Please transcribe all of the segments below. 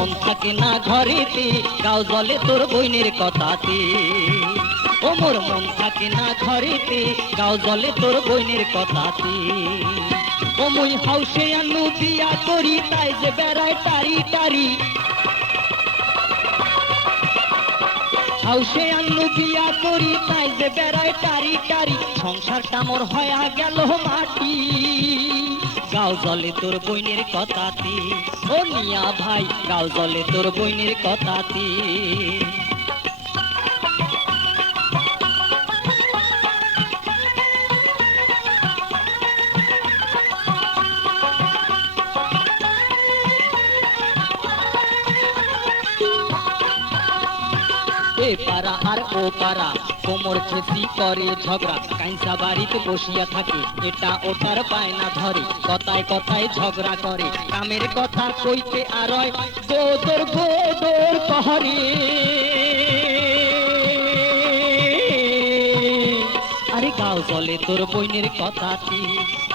মন থাকে না ঘরেতে, গাও জলে তোর বইনের কথাতে। ও মোর মন থাকে না ঘরেতে, গাও জলে তোর বইনের কথাতে। ও মুই হাউসে আনু বিয়া করি, তাই যে বেড়ায় টারি টারি। হাউসে আনু বিয়া করি, তাই যে বেড়ায় টারি টারি। সংসারটা মোর হয়া গেল মাটি, গাও জলে তোর বইনের কথাতে। ও মিয়া ভাই, গাও জলে তোর বইনের কথাতে। এ পাড়া আর ও পাড়া কোমর ছেঁচি করে ঝগড়া, কাইসা বাড়িতে বসিয়া থাকে, এটা ওটার পায় না ধরে, কথায় কথায় ঝগড়া করে, কামের কথা কইতে আর গোদর গোদর কহরে। আরে গাও জলে তোর বইনের কথাতে।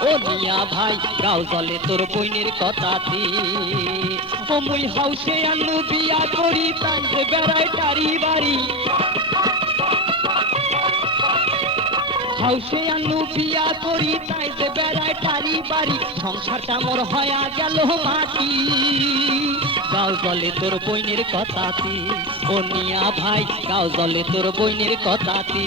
ও মিয়া ভাই, গাও জলে তোর বইনের কথাতে। ও মুই হাউসে আনু বিয়া করি, তাই যে বেড়ায় টারি বাড়ি। হাউসে আনু বিয়া করি, তাই যে বেড়ায় টারি বাড়ি। সংসারটা মোর হয়া গেল মাটি, গাও জলে তোর বইনের কথাতে। ও মিয়া ভাই, গাও জলে তোর বইনের কথাতে।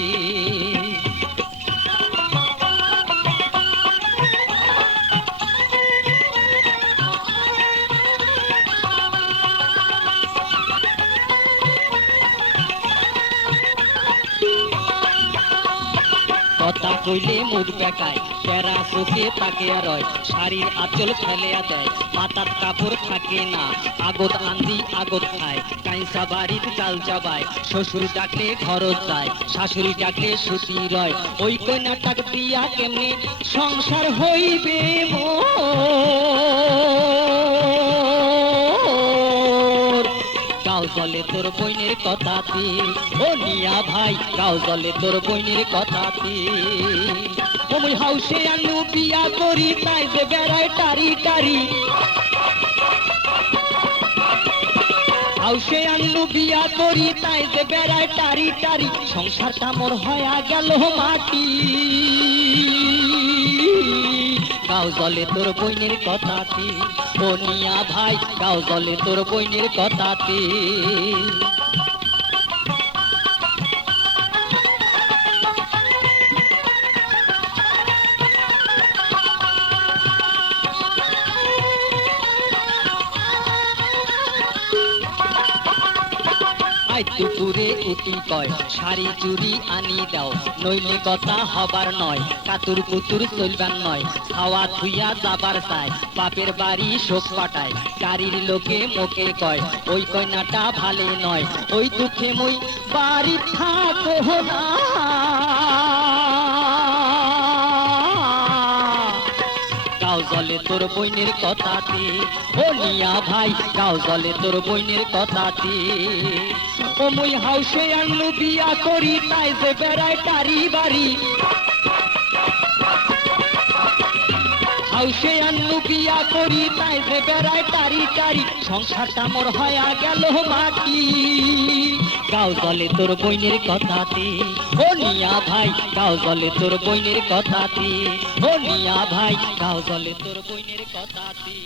কথা কইলে মুখ বেকায়, তেরা চোখে তাকিয়া রয়, শাড়ির আঁচল ফেলিয়া দেয়, মাথার কাপড় থাকে না, আগত আন্দি আগত খায়, কাইসা বাড়ির চাল যাবায়, শ্বশুর ডাকলে ঘরত যায়, শাশুড়ি ডাকলে সুতি রয়। ওই কন্যাটাক দিয়া কেমনে সংসার হইবে মোর, গাও জলে তোর বইনের কথাতে। ও মিয়া ভাই, গাও জলে তোর বইনের কথাতে। ও মুই হাউসে আনু বিয়া করি, তাই যে বেড়ায় টারি টারি। হাউসে আনু বিয়া করি, তাই যে বেড়ায় টারি টারি। সংসারটা মোর হয়া গেল মাটি, গাও জলে তোর বইনের কথাতে। ও মিয়া ভাই, গাও জলে তোর বইনের কথাতে। দুপুরে উঠি কয়, শাড়ি চুড়ি আনি দাও, নইলে কথা হবার নয়, কাতুর কুতুর চলবার নয়, খাওয়া থুইয়া যাবার চায়, বাপের বাড়ি শোক পাঠায়, গাড়ির লোকে মোকে কয়, ওই কন্যাটা ভালে নয়, ওই দুঃখে মই বাড়ি থাকো না। গাও জলে তোর বইনের কথাতে। ও মিয়া ভাই, গাও জলে তোর বইনের কথাতে। ও মুই হাউসে আনু বিয়া করি, তাই যে বেড়ায় টারি বাড়ি। হাউসে আনু বিয়া করি, তাই যে বেড়ায় টারি টারি। সংসারটা মোর হয়া গেল মাটি, গাও জলে তোর বইনের কথাতে। ও মিয়া ভাই, গাও জলে তোর বইনের কথাতে। ও মিয়া ভাই, গাও জলে তোর বইনের কথাতে।